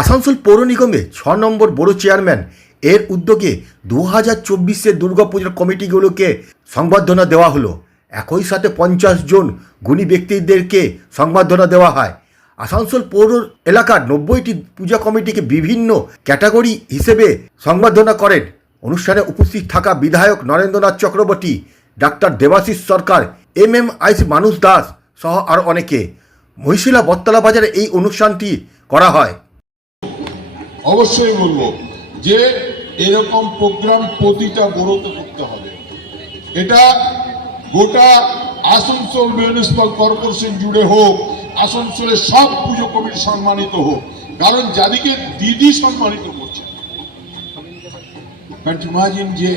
আসানসোল পৌর নিগমে ৬ নম্বর বড় চেয়ারম্যান এর উদ্যোগে 2024-এর দুর্গাপূজার কমিটিগুলোকে সংবর্ধনা দেওয়া হলো। একই সাথে 50 জন গুণী ব্যক্তিদেরকে সংবর্ধনা দেওয়া হয়। আসানসোল পৌর এলাকার 90টি পূজা কমিটিকে বিভিন্ন ক্যাটাগরি হিসেবে সংবর্ধনা করেন। অনুষ্ঠানে উপস্থিত থাকা বিধায়ক নরেন্দ্রনাথ চক্রবর্তী, ডাক্তার দেবাশিস সরকার, MMIC মানুষ দাস সহ আরও অনেকে। মহিশিলা বটতলা বাজারে এই অনুষ্ঠানটি করা হয়। অবশ্যই বলবো যে এরকম প্রোগ্রাম প্রতিটা বড়তে করতে হবে। এটা গোটা আসানসোল মিউনিসিপাল কর্পোরেশন জুড়ে হোক, আসানসোলের সব পুজো কমিটি সম্মানিত হোক, কারণ যাদিকে দিদি সম্মানিত করছে। ইমাজিন যে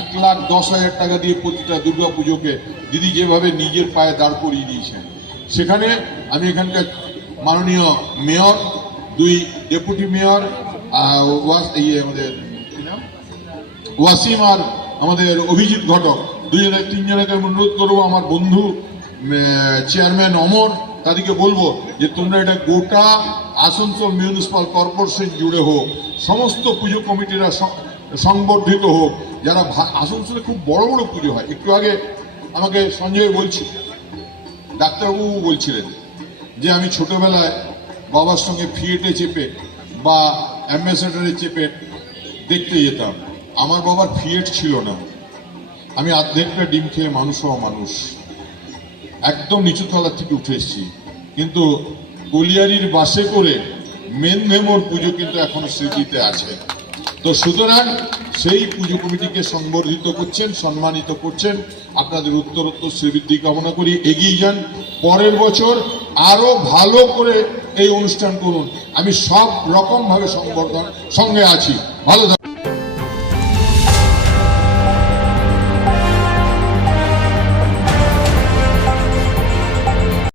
1,10,000 টাকা দিয়ে প্রতিটা দুর্গা পুজোকে দিদি যেভাবে নিজের পায়ে দাঁড় করিয়ে দিয়েছেন, সেখানে আমি এখানকার মাননীয় মেয়র, 2 ডেপুটি মেয়র, আমাদের ওয়াসিম আর আমাদের অভিজিৎ ঘটক, 2-3জনকে অনুরোধ করবো, আমার বন্ধু চেয়ারম্যান অমর, তাদেরকে বলবো যে তোমরা এটা গোটা আসানসোল মিউনিসিপাল কর্পোরেশন জুড়ে হোক, সমস্ত পুজো কমিটিরা সংবর্ধিত হোক। যারা আসানসোলে খুব বড় বড় পুজো হয়, একটু আগে আমাকে সঞ্জয় বলছি, ডাক্তারবাবু বলছিলেন যে আমি ছোটবেলায় বাবার সঙ্গে ফিয়েটে চেপে বা অ্যাম্বাসেডারে চেপে দেখতে যেতাম। আমার বাবার ফিয়েট ছিল না, আমি অর্ধেকটা ডিম খেয়ে মানুষ হওয়া মানুষ, একদম নিচুতলা থেকে উঠে এসেছি। কিন্তু কলিয়ারির বাসে করে মেনধেমোর পুজো কিন্তু এখনো স্মৃতিতে আছে। তো সুতরাং সেই পুজো কমিটিকে সংবর্ধিত করছেন, সম্মানিত করছেন। আপনাদের উত্তরোত্তর শ্রীবৃদ্ধি কামনা করি, এগিয়ে যান, পরের বছর আরো ভালো করে এই অনুষ্ঠান করুন। আমি সব রকম ভাবে সংবর্ধন সঙ্গে আছি। ভালো